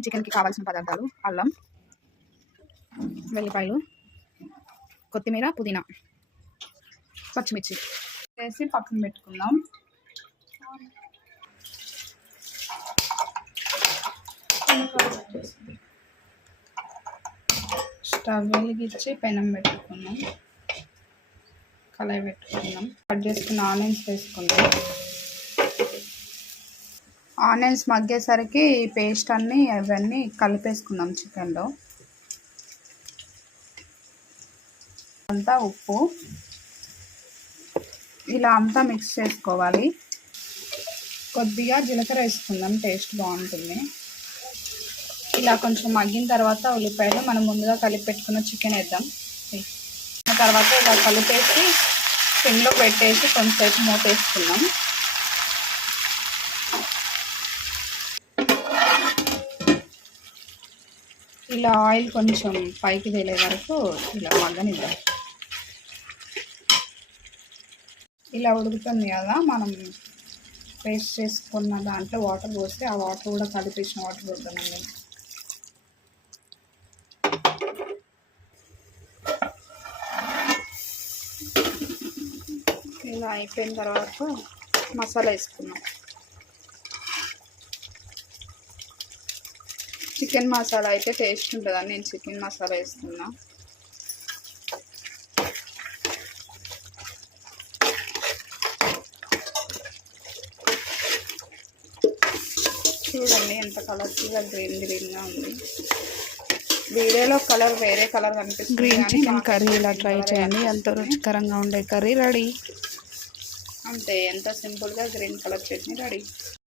ఈ చికెన్కి కావాల్సిన పదార్థాలు: అల్లం, వెల్లిపాయలు, కొత్తిమీర, పుదీనా, పచ్చిమిర్చి వేసి పక్కన పెట్టుకుందాం. స్టవ్ వెలిగించి పెనం పెట్టుకుందాం. కళాయి పెట్టుకుందాం. కట్ చేసుకున్న ఆనియన్స్ వేసుకుందాం. ఆనియన్స్ మగ్గేసరికి ఈ పేస్ట్ అవన్నీ కలిపేసుకుందాం చికెన్లో. అంతా ఉప్పు ఇలా అంతా మిక్స్ చేసుకోవాలి. కొద్దిగా జీలకర్ర వేసుకుందాం, టేస్ట్ బాగుంటుంది. ఇలా కొంచెం మగ్గిన తర్వాత ఉల్లిపాయలు మనం ముందుగా కలిపి పెట్టుకున్న చికెన్ వేద్దాం. తర్వాత ఇలా కలిపేసి సిమ్లో పెట్టేసి కొంచెంసేపు మూత వేసుకుందాం. ఇలా ఆయిల్ కొంచెం పైకి తేలే వరకు ఇలా మగ్గనిద్దాం. ఇలా ఉడుకుతుంది కదా, మనం పేస్ట్ చేసుకున్న దాంట్లో వాటర్ పోస్తే ఆ వాటర్ కూడా కలిపేసిన వాటర్ పోద్దామండి. ఇలా అయిపోయిన తర్వాత మసాలా వేసుకున్నాం. చికెన్ మసాలా అయితే టేస్ట్ ఉంటుందని నేను చికెన్ మసాలా వేస్తున్నా. చూడండి ఎంత కలర్ఫుల్గా గ్రీన్గా ఉంది. వీడియోలో కలర్ వేరే కలర్ కనిపిస్తుంది. గ్రీన్ చికెన్ కర్రీ ఇలా ట్రై చేయండి, ఎంతో రుచికరంగా ఉండే కర్రీ రెడీ. అంతే, ఎంత సింపుల్గా గ్రీన్ కలర్ చట్నీ రెడీ.